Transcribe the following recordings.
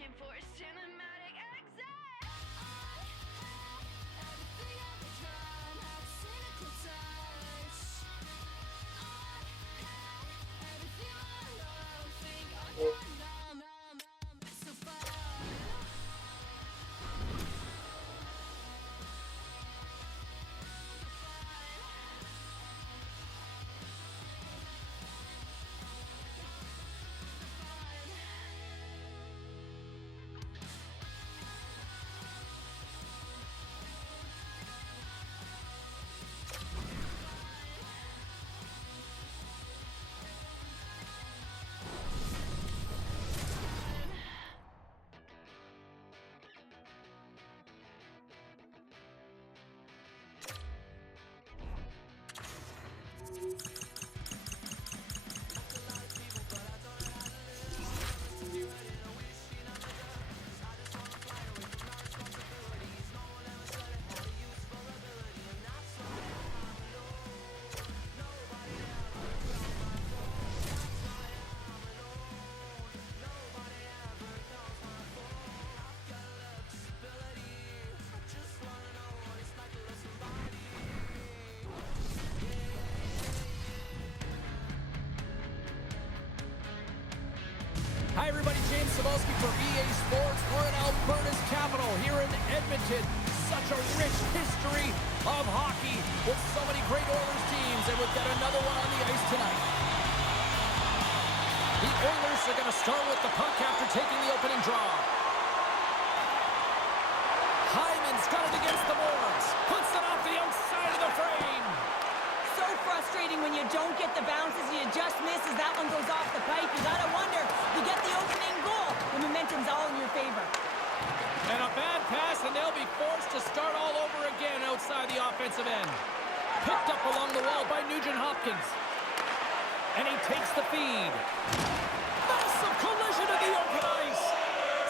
looking for a cinematic exit. Hi everybody, James Cebulski for EA Sports. We're in Alberta's capital here in Edmonton. Such a rich history of hockey with so many great Oilers teams, and we've got another one on the ice tonight. The Oilers are going to start with the puck after taking the opening draw. Hyman's got it against the boards. Puts it off the outside of the frame. So frustrating when you don't get the bounces, you just miss as that one goes off the pipe. You gotta wonder, you get the opening goal, the momentum's all in your favor. And a bad pass, and they'll be forced to start all over again outside the offensive end. Picked up along the wall by Nugent Hopkins. And he takes the feed. Massive collision in the open ice.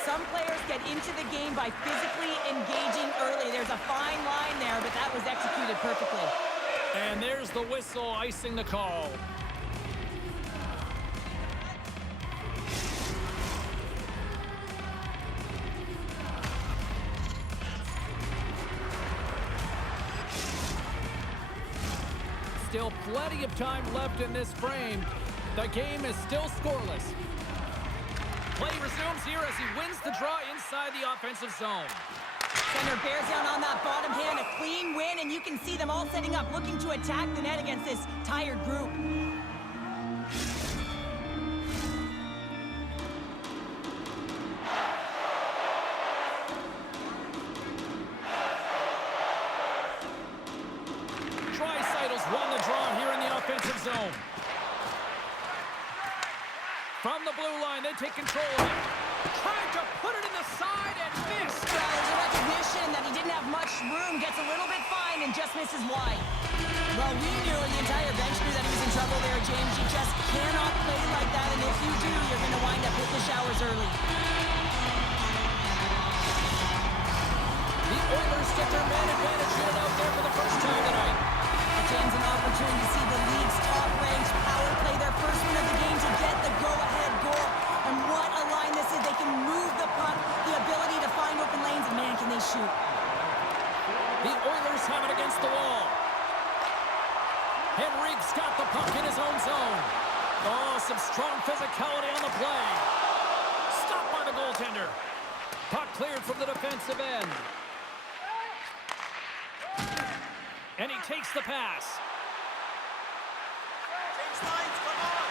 Some players get into the game by physically engaging early. There's a fine line there, but that was executed perfectly. And there's the whistle icing the call. Still plenty of time left in this frame. The game is still scoreless. Play resumes here as he wins the draw inside the offensive zone. Center bears down on that bottom hand, a clean win, and you can see them all setting up, looking to attack the net against this tired group. Draisaitl's won the draw here in the offensive zone. From the blue line, they take control of it. Tried to put it in the side and missed. There's a recognition that he didn't have much room, gets a little bit fine and just misses wide. Well, we knew, and the entire bench knew that he was in trouble there, James. You just cannot play like that, and if you do, you're going to wind up with the showers early. The Oilers get their man advantage unit out there for the first time tonight. James, an opportunity to see the league's top-ranked power play their first win of the game to get the go-ahead goal. And what a line this is. They can move the puck, the ability to find open lanes, and man, can they shoot. The Oilers have it against the wall. Henrique's got the puck in his own zone. Oh, some strong physicality on the play. Stopped by the goaltender. Puck cleared from the defensive end. And he takes the pass. Change lines, come on!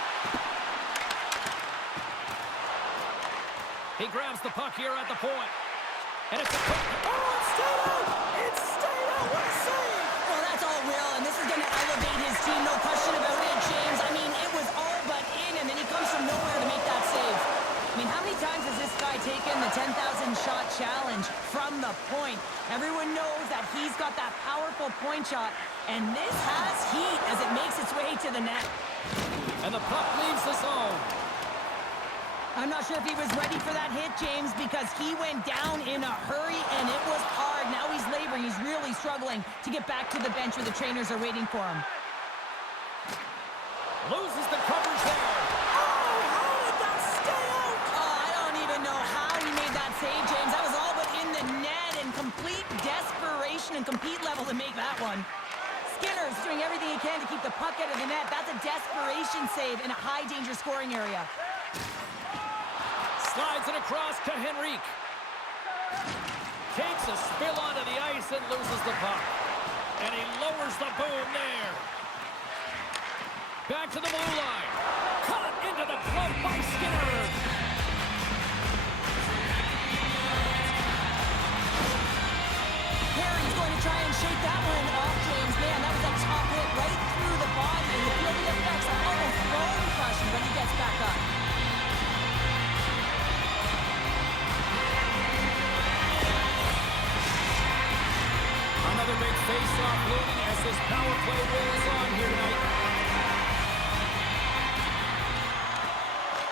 He grabs the puck here at the point. And it's a quick... Oh, it stayed out! It stayed out! What a save! Well, that's all Will, and this is going to elevate his team, no question about it, James. I mean, it was all but in, and then he comes from nowhere to make that save. I mean, how many times has this guy taken the 10,000-shot challenge from the point? Everyone knows that he's got that powerful point shot, and this has heat as it makes its way to the net. And the puck leaves the zone. I'm not sure if he was ready for that hit, James, because he went down in a hurry, and it was hard. Now he's laboring. He's really struggling to get back to the bench where the trainers are waiting for him. Loses the coverage there. Oh, how did that stay out? Oh, I don't even know how he made save, James. That was all but in the net, and complete desperation and compete level to make that one. Skinner's doing everything he can to keep the puck out of the net. That's a desperation save in a high-danger scoring area. Slides it across to Henrique. Takes a spill onto the ice and loses the puck. And he lowers the boom there. Back to the blue line. Cut into the glove by Skinner. Perry's going to try and shake that one off, James. Man, that was a top hit right through the body. And you feel the effects of almost bone crushing when he gets back up. Another big face-off looming as this power play rolls on here tonight.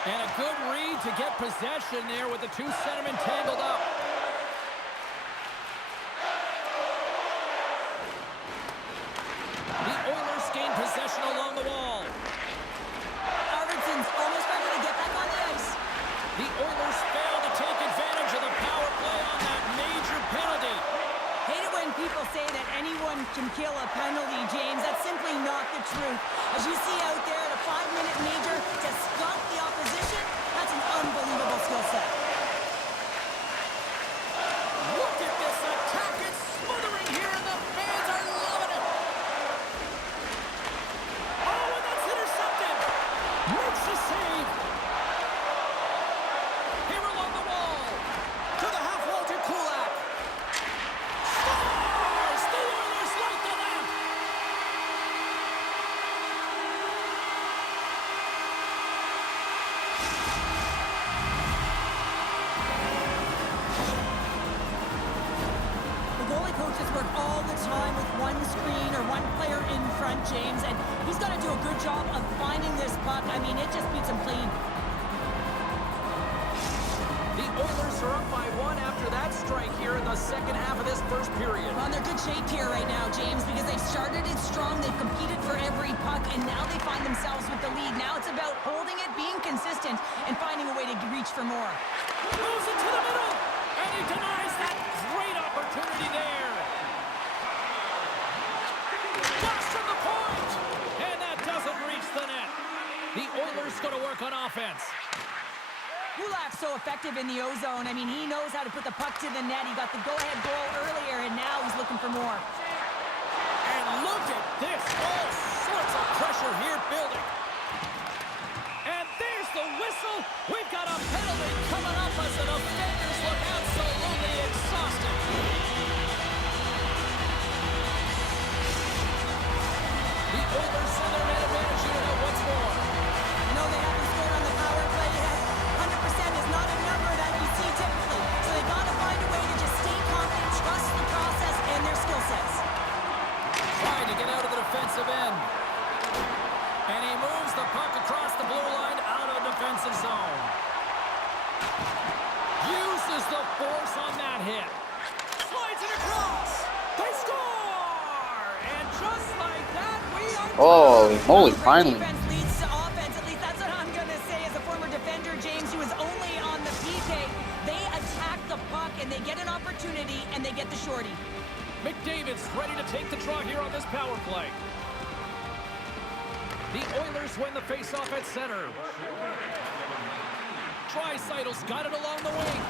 And a good read to get possession there with the two centermen tangled up. The Oilers gain possession along the wall. Arvidsson's almost ready to get back on the ice. The Oilers fail to take advantage of the power play on that major penalty. Hate it when people say that anyone can kill a penalty, James. That's simply not the truth. As you see out there at a 5-minute major, to scuff the opposition, that's an unbelievable skill set. Look at this attack. It's smothering here, and the fans are loving it. Oh, and that's intercepted. Makes the save. Here along the wall. To the half wall to Kulak. Scores! The Oilers light the lamp. The goalie coaches work all the time with one screen or one player in front, James, and he's got to do a good job of finding this puck. I mean, it just beats him clean. The Oilers are up by one after that strike here in the second half of this first period. Well, they're good shape here right now, James, because they've started it strong, they've competed for every puck, and now they find themselves with the lead. Now it's about holding it, being consistent, and finding a way to reach for more. Moves it to the middle, and he denies that great opportunity there. Blast from the point, and that doesn't reach the net. The Oilers go to work on offense. Kulak's so effective in the O-zone. I mean, he knows how to put the puck to the net. He got the go-ahead goal earlier, and now he's looking for more. And look at this. All sorts of pressure here building. And there's the whistle. We've got a penalty coming up as the defenders look absolutely exhausted. The Oilers send their man advantage unit out once more. You know, they haven't scored on the power play yet. 100% is not a number that you see typically. So they got to find a way to just stay confident, trust the process and their skill sets. Trying to get out of the defensive end. And he moves the puck across the blue line out of defensive zone. Uses the force on that hit. Slides it across. They score! And just like that, we are... Holy moly, Great finally. defense leads to offense. At least that's what I'm going to say as a former defender, James, who was only on the PK. They attack the puck, and they get an opportunity, and they get the shorty. McDavid's ready to take the draw here on this power play. The Oilers win the faceoff at center. Draisaitl's got it along the wing.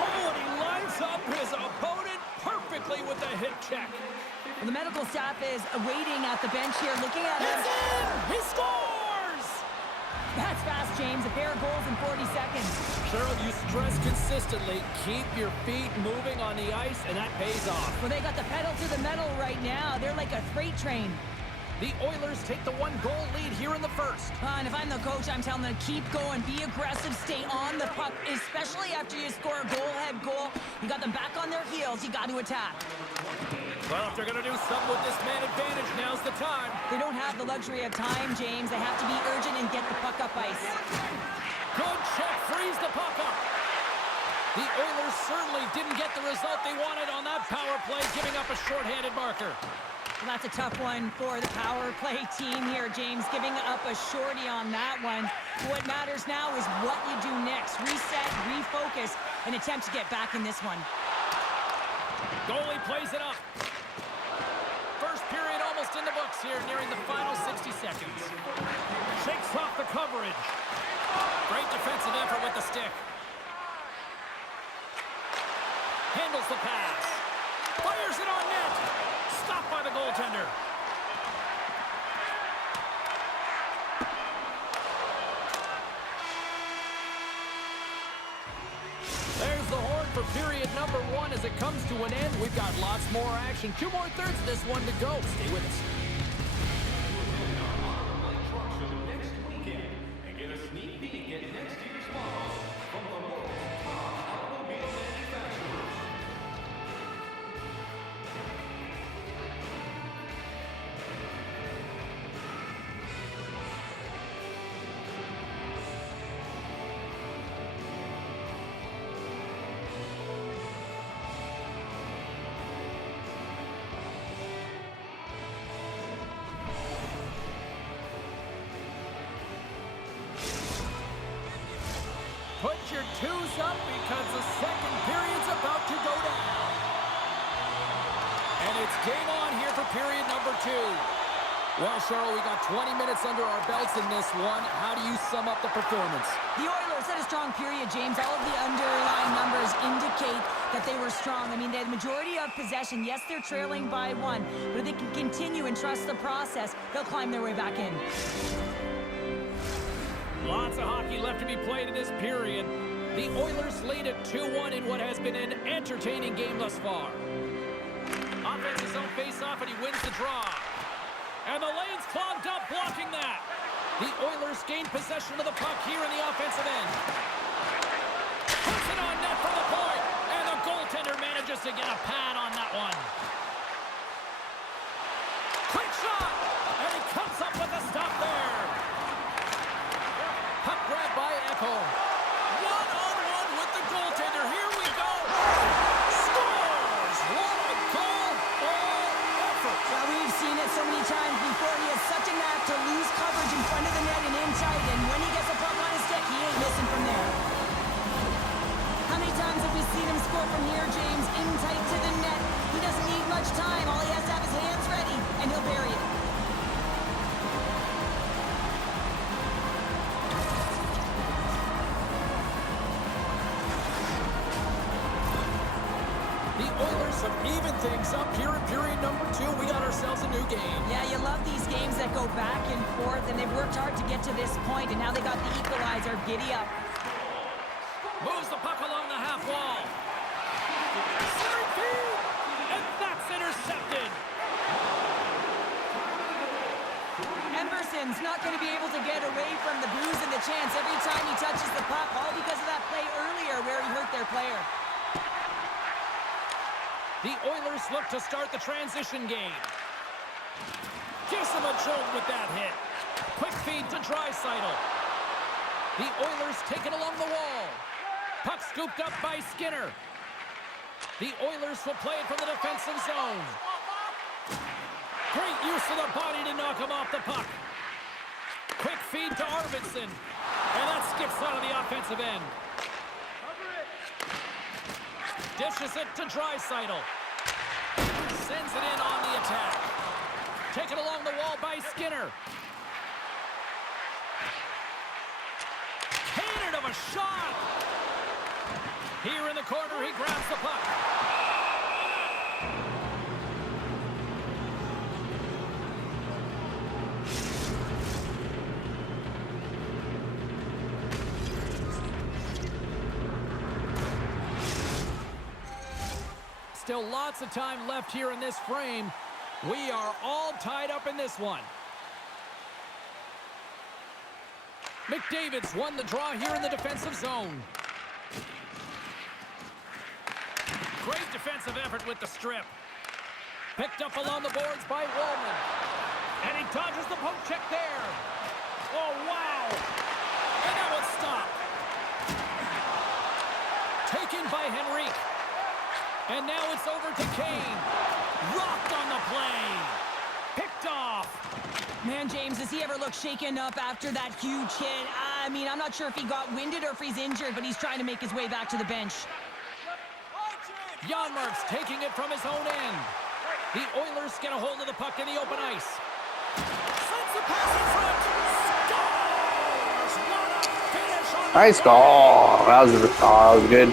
Oh, and he lines up his opponent perfectly with the hip check. Well, the medical staff is waiting at the bench here, looking at him. It's in! He scores! That's fast, James. A pair of goals in 40 seconds. Cheryl, you stress consistently, keep your feet moving on the ice, and that pays off. Well, they got the pedal to the metal right now. They're like a freight train. The Oilers take the one-goal lead here in the first. And if I'm the coach, I'm telling them to keep going, be aggressive, stay on the puck, especially after you score a goal-ahead goal. You got them back on their heels. You got to attack. Well, if they're going to do something with this man advantage, now's the time. They don't have the luxury of time, James. They have to be urgent and get the puck up ice. Good check, frees the puck up. The Oilers certainly didn't get the result they wanted on that power play, giving up a shorthanded marker. Well, that's a tough one for the power play team here, James, giving up a shorty on that one. What matters now is what you do next. Reset, refocus, an attempt to get back in this one. Goalie plays it up. First period almost in the books here, nearing the final 60 seconds. Shakes off the coverage. Great defensive effort with the stick. Handles the pass. Fires it on net. Stopped by the goaltender. There's the horn for period number 1 as it comes to an end. We've got lots more action. 2 more thirds of this one to go. Stay with us. Put your twos up because the second period's about to go down. And it's game on here for period number 2. Well, Cheryl, we got 20 minutes under our belts in this one. How do you sum up the performance? The Oilers had a strong period, James. All of the underlying numbers indicate that they were strong. I mean, they had the majority of possession. Yes, they're trailing by 1, but if they can continue and trust the process, they'll climb their way back in. Lots of hockey left to be played in this period. The Oilers lead at 2-1 in what has been an entertaining game thus far. Offense's own face-off, and he wins the draw. And the lane's clogged up, blocking that. The Oilers gain possession of the puck here in the offensive end. Puts it on net from the point, and the goaltender manages to get a pad on that one. Quick shot, and he comes up with a stop there. Puck grab by Echo. One-on-one with the goaltender. Here we go. Scores! What a goal! All effort. Well, we've seen it so many times before. He has such a knack to lose coverage in front of the net and in tight. And when he gets a puck on his stick, he ain't missing from there. How many times have we seen him score from here, James? In tight to the net. He doesn't need much time. All he has to have his hands ready, and he'll bury it. Even things up here in period number 2. We got ourselves a new game. Yeah, you love these games that go back and forth, and they've worked hard to get to this point, and now they got the equalizer. Giddy up. Moves the puck along the half wall. Center field, and that's intercepted. Emberson's not going to be able to get away from the bruise and the chance every time he touches the puck, all because of that play earlier where he hurt their player. The Oilers look to start the transition game. Gives him a jolt with that hit. Quick feed to Draisaitl. The Oilers take it along the wall. Puck scooped up by Skinner. The Oilers will play it from the defensive zone. Great use of the body to knock him off the puck. Quick feed to Arvidsson. And that skips out of the offensive end. Dishes it to Draisaitl. Sends it in on the attack. Taken along the wall by Skinner. Cannon of a shot. Here in the corner, he grabs the puck. Still lots of time left here in this frame. We are all tied up in this one. McDavid's won the draw here in the defensive zone. Great defensive effort with the strip. Picked up along the boards by Wallman. And he dodges the poke check there. Oh, wow. And that was stopped. Taken by Henrique. And now it's over to Kane. Rocked on the play. Picked off. Man, James, does he ever look shaken up after that huge hit? I mean, I'm not sure if he got winded or if he's injured, but he's trying to make his way back to the bench. Janmark's taking it from his own end. The Oilers get a hold of the puck in the open ice. Sends the pass in front. Scores! What a finish on the Nice goal. That was good.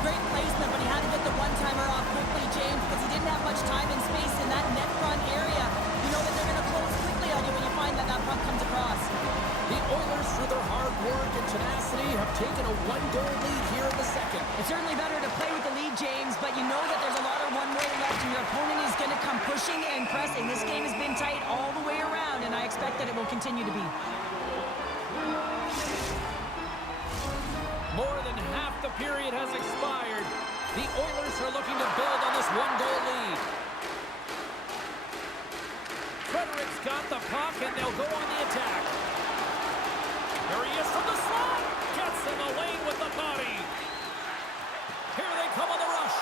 Great placement, but he had to get the one-timer off quickly, James, because he didn't have much time and space in that net front area. You know that they're going to close quickly on you when you find that puck comes across. The Oilers, through their hard work and tenacity, have taken a one-goal lead here in the second. It's certainly better to play with the lead, James, but you know that there's a lot of one-way left, and your opponent is going to come pushing and pressing. This game has been tight all the way around, and I expect that it will continue to be. More than half the period has expired. The Oilers are looking to build on this one-goal lead. Frederick's got the puck, and they'll go on the attack. Here he is from the slot. Gets in the lane with the body. Here they come on the rush.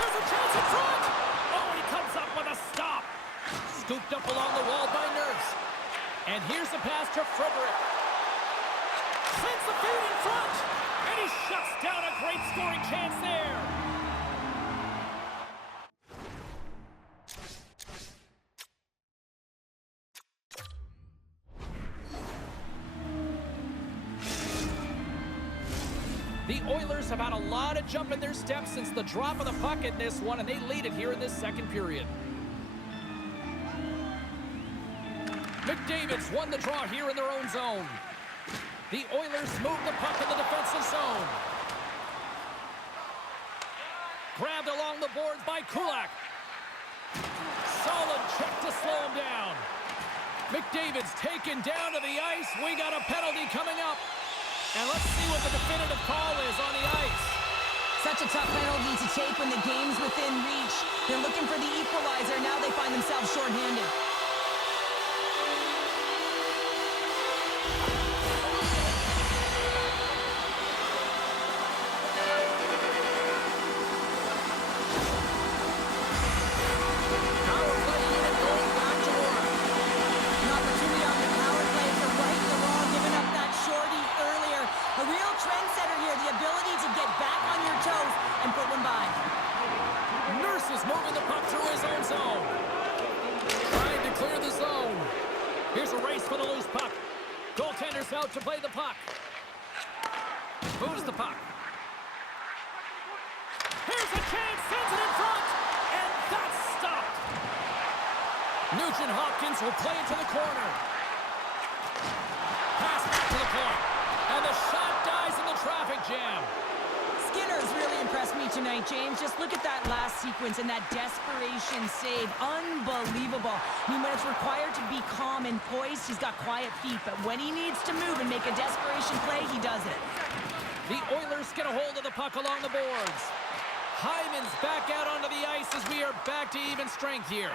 Here's a chance in front. Oh, he comes up with a stop. Scooped up along the wall by Nurse. And here's the pass to Frederick. Sends the feed in front. And he shuts down a great scoring chance there. The Oilers have had a lot of jump in their steps since the drop of the puck in this one, and they lead it here in this second period. McDavid's won the draw here in their own zone. The Oilers move the puck in the defensive zone. Grabbed along the boards by Kulak. Solid check to slow him down. McDavid's taken down to the ice. We got a penalty coming up. And let's see what the definitive call is on the ice. Such a tough penalty to take when the game's within reach. They're looking for the equalizer. Now they find themselves shorthanded. Power play unit going back to work. An opportunity on the power play to right the wrong, giving up that shorty earlier. A real trendsetter here, the ability to get back on your toes and put one by. Nurse is moving the puck through his own zone. Trying to clear the zone. Here's a race for the loose puck. Goaltender's out to play the puck. Moves the puck. Here's a chance, sends it in front, and that's stopped. Nugent Hopkins will play it to the corner. Pass back to the point, and the shot dies in the traffic jam. Skinner's really impressed me tonight, James. Just look at that last sequence and that desperation save. Unbelievable. I mean, when it's required to be calm and poised, he's got quiet feet. But when he needs to move and make a desperation play, he does it. The Oilers get a hold of the puck along the boards. Hyman's back out onto the ice as we are back to even strength here.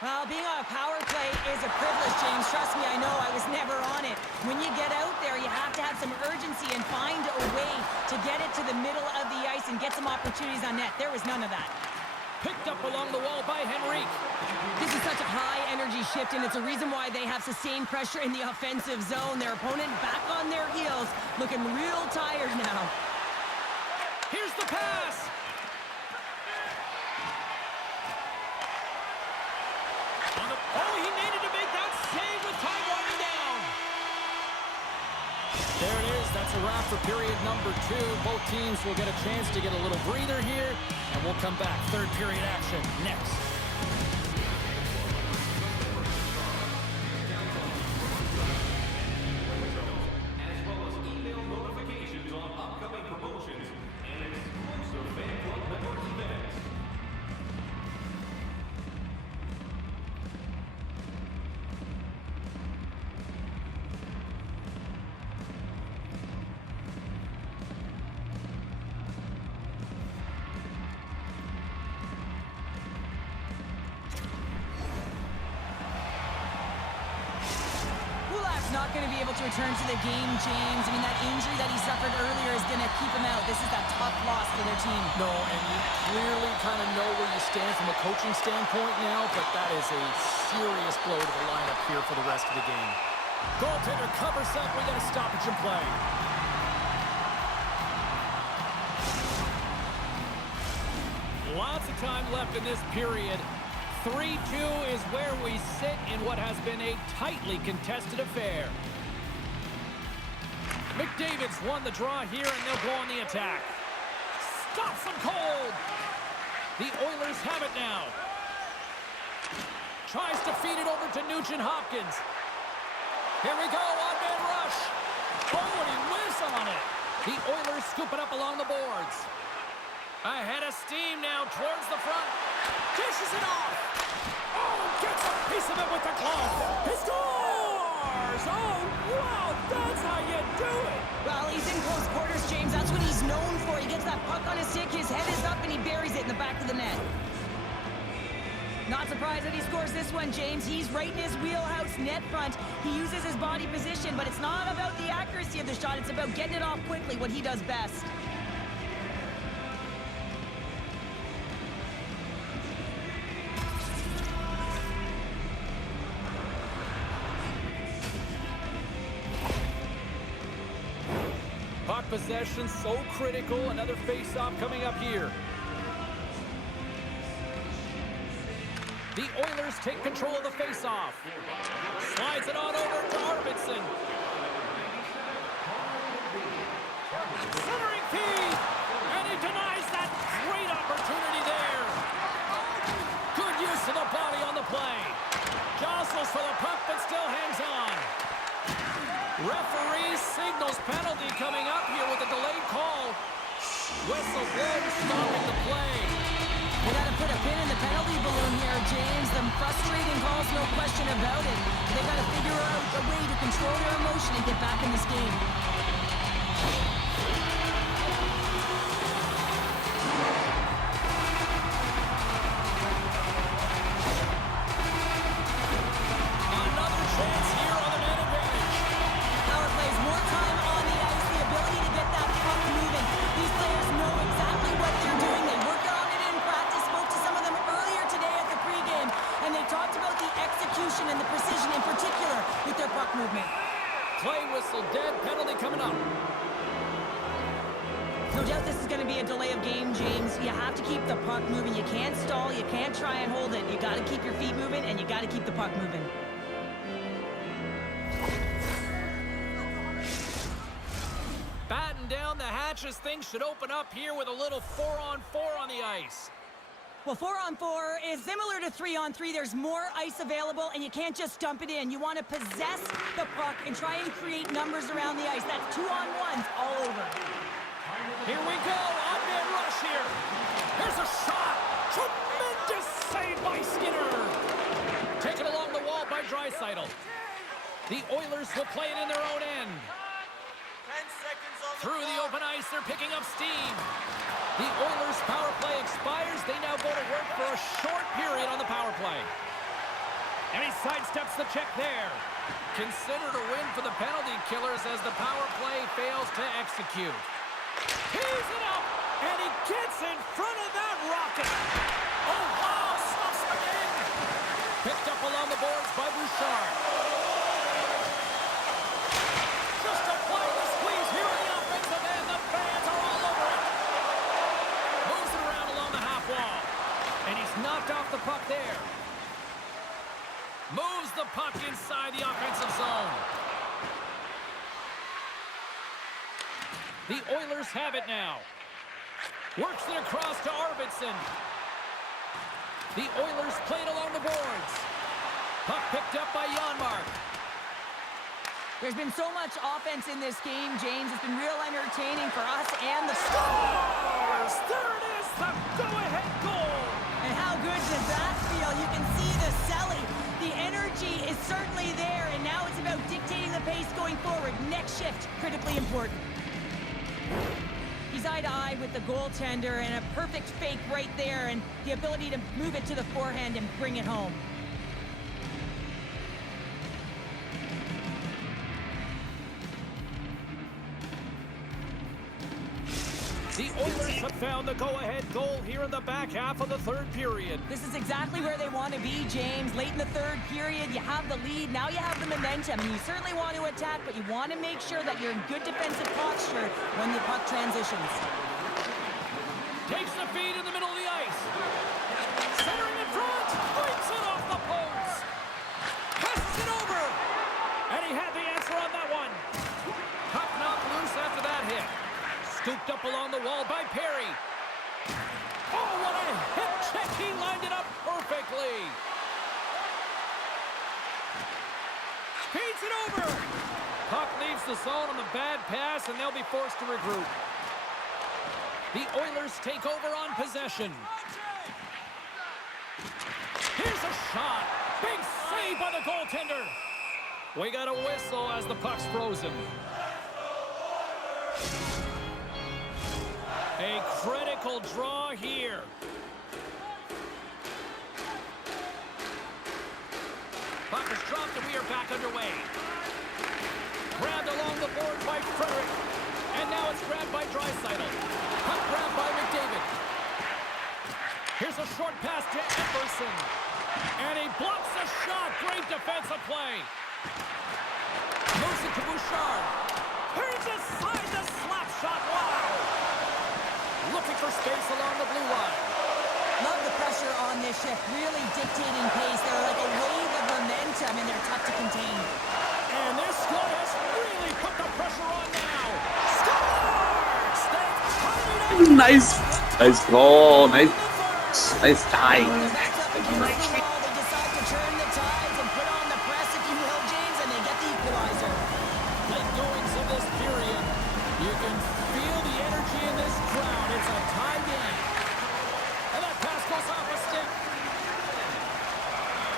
Well, being on a power play is a privilege, James. Trust me, I know. I was never on it. When you get out there, you have to have some urgency and find a way to get it to the middle of the ice and get some opportunities on net. There was none of that. Picked up along the wall by Henrique. This is such a high-energy shift, and it's a reason why they have sustained pressure in the offensive zone. Their opponent back on their heels, looking real tired now. Here's the pass. Oh, he needed to make that save with time winding down. There it is. That's a wrap for period number 2. Both teams will get a chance to get a little breather here, and we'll come back. Third period action next. Not going to be able to return to the game, James. I mean, that injury that he suffered earlier is going to keep him out. This is a tough loss for their team. No, and you clearly kind of know where you stand from a coaching standpoint now, but that is a serious blow to the lineup here for the rest of the game. Goaltender covers up. We got a stoppage in play. Lots of time left in this period. 3-2 is where we sit in what has been a tightly contested affair. McDavid's won the draw here, and they'll go on the attack. Stops them cold. The Oilers have it now. Tries to feed it over to Nugent Hopkins. Here we go, on-man rush. Oh, and he whiffs on it. The Oilers scoop it up along the boards. Ahead of steam now towards the front. Dishes it off. Oh, gets a piece of it with the glove. He scores! Oh, wow, that's how you do it. Well, he's in close quarters, James. That's what he's known for. He gets that puck on his stick, his head is up, and he buries it in the back of the net. Not surprised that he scores this one, James. He's right in his wheelhouse net front. He uses his body position, but it's not about the accuracy of the shot. It's about getting it off quickly, what he does best. Puck possession so critical. Another face-off coming up here. The Oilers take control of the face-off. Slides it on over to Arvidsson. Centering feed. And he denies that great opportunity there. Good use of the body on the play. Jostles for the puck, but still hangs on. Referee signals penalty coming up here with a delayed call. Whistle blows, stopping the play. They got to put a pin in the penalty balloon here, James. The frustrating calls, no question about it. They got to figure out a way to control their emotion and get back in this game. Another chance here on the man advantage. Power plays more time on the ice, the ability to get that puck moving. These players know exactly what they're doing. They work on it in practice. Spoke to some of them earlier today at the pregame, and they talked about the execution and the precision in particular with their puck movement. Play whistle dead, penalty coming up. No doubt this is going to be a delay of game, James. You have to keep the puck moving. You can't stall. You can't try and hold it. You got to keep your feet moving, and you got to keep the puck moving. Batten down the hatches. Things should open up here with a little 4-on-4 on the ice. Well, 4-on-4 is similar to 3-on-3. There's more ice available, and you can't just dump it in. You want to possess the puck and try and create numbers around the ice. That's 2-on-1s all over. Here we go, on-man rush here. Here's a shot. Tremendous save by Skinner. Taken along the wall by Draisaitl. The Oilers will play it in their own end. 10 seconds on the Through the clock. open ice, they're picking up steam. The Oilers' power play expires. They now go to work for a short period on the power play. And he sidesteps the check there. Considered a win for the penalty killers as the power play fails to execute. He's it up, and he gets in front of that rocket. Oh, wow, stuffs it in. Picked up along the boards by Bouchard. Just applying the squeeze here on the offensive end. The fans are all over it. Moves it around along the half wall. And he's knocked off the puck there. Moves the puck inside the offensive zone. The Oilers have it now. Works it across to Arvidsson. The Oilers played along the boards. Puck picked up by Janmark. There's been so much offense in this game, James. It's been real entertaining for us and the Scores! There it is, the go-ahead goal. And how good does that feel? You can see the selling. The energy is certainly there, and now it's about dictating the pace going forward. Next shift, critically important. He's eye-to-eye with the goaltender, and a perfect fake right there, and the ability to move it to the forehand and bring it home. The Oilers have found the go-ahead goal here in the back half of the third period. This is exactly where they want to be, James. Late in the third period, you have the lead. Now you have the momentum, and you certainly want to attack, but you want to make sure that you're in good defensive posture when the puck transitions. Takes the feed in the middle of the ice. Centering in front. Breaks it off the post. Passes it over. And he had the answer on that one. Puck knocked loose after that hit. Scooped up along the wall by Perry. Oh, what a hip check. He lined it up perfectly. Feeds it over. Puck leaves the zone on the bad pass, and they'll be forced to regroup. The Oilers take over on possession. Here's a shot. Big save by the goaltender. We got a whistle as the puck's frozen. A critical draw here. Puck is dropped and we are back underway. Grabbed along the board by Frederick. And now it's grabbed by Draisaitl. Puck grabbed by McDavid. Here's a short pass to Epperson. And he blocks the shot. Great defensive play. Moves it to Bouchard. Here's aside the slap shot. Wow. Looking for space along the blue line. Love the pressure on this shift. Really dictating pace. They're like a wave of momentum, and they're tough to contain. And this squad has really put the pressure on now. Scores! They've tied it up. Nice goal. Nice tie. They decide to turn the tides and put on the press, if you will, James, and they get the equalizer. Late goings of this period. You can feel the energy in this crowd. It's a tie game. And that pass goes off a stick.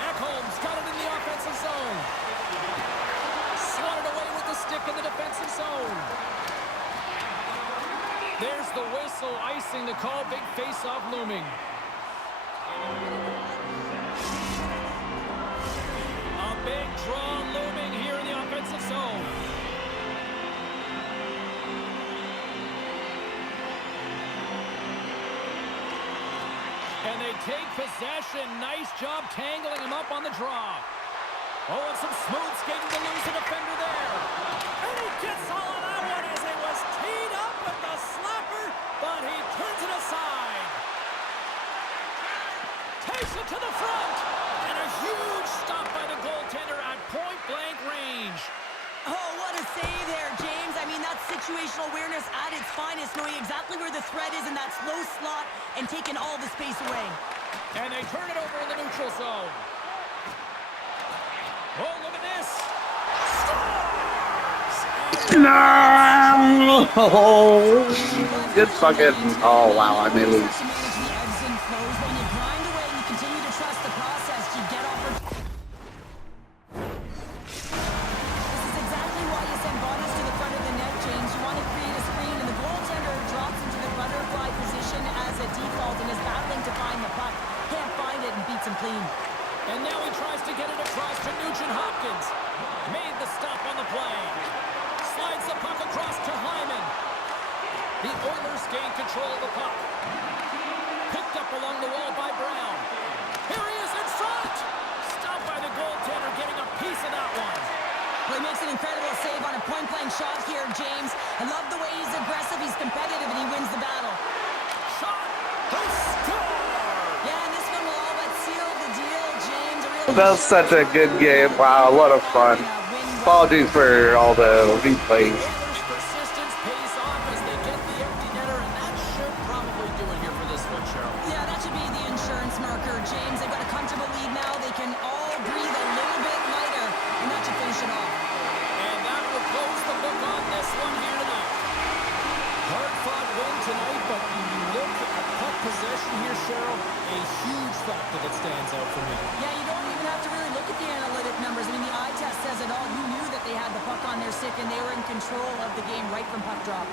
Ekholm's got it in the offensive zone. Swatted away with the stick in the defensive zone. There's the whistle, icing the call. Big face-off looming. A big draw looming here in the offensive zone. And they take possession. Nice job tangling him up on the draw. Oh, and some smooth skating to lose the defender there. And he gets all of that one as it was teed up with the slapper, but he turns it aside. Takes it to the front. And a huge stop by the goaltender at point-blank range. Oh, what a save there, James. I mean, that's situational awareness at its finest, knowing exactly where the threat is in that slow slot and taking all the space away. And they turn it over in the neutral zone. Oh, look at this. Scores! No! Oh, good fucking. Oh, wow, I may lose. To manage the ebbs and flows. When you grind away and you continue to trust the process, you get opportunities. This is exactly why you send bodies to the front of the net, James. You want to create a screen, and the goaltender drops into the butterfly position as a default and is battling to find the puck. Can't find it and beats him clean. And now he tries to get it across to Nugent Hopkins. Made the stop on the play. Slides the puck across to Hyman. The Oilers gain control of the puck. Picked up along the wall by Brown. Here he is in front. Stopped by the goaltender, getting a piece of that one. Well, he makes an incredible save on a point-blank shot here, James. I love the way he's aggressive, he's competitive, and he wins the battle. Shot. They score. Yeah, and this one will all but seal the deal, James. Really That was such a good game. Wow, a lot of fun. Apologies for all the replays. Oilers' persistence pays off as they get the empty netter, and that should probably do it here for this one, Cheryl. Yeah, that should be the insurance marker, James. They've got a comfortable lead now. They can all breathe a little bit lighter, and that should finish it off. And that will close the book on this one here tonight. Hard-fought win tonight, but when you look at puck possession here, Cheryl, a huge factor that stands out for me. Yeah, you don't even have to really look at the analytic numbers. I mean, the eye test says it all. You knew that they had the puck on their stick, and they were in control of the game right from puck drop.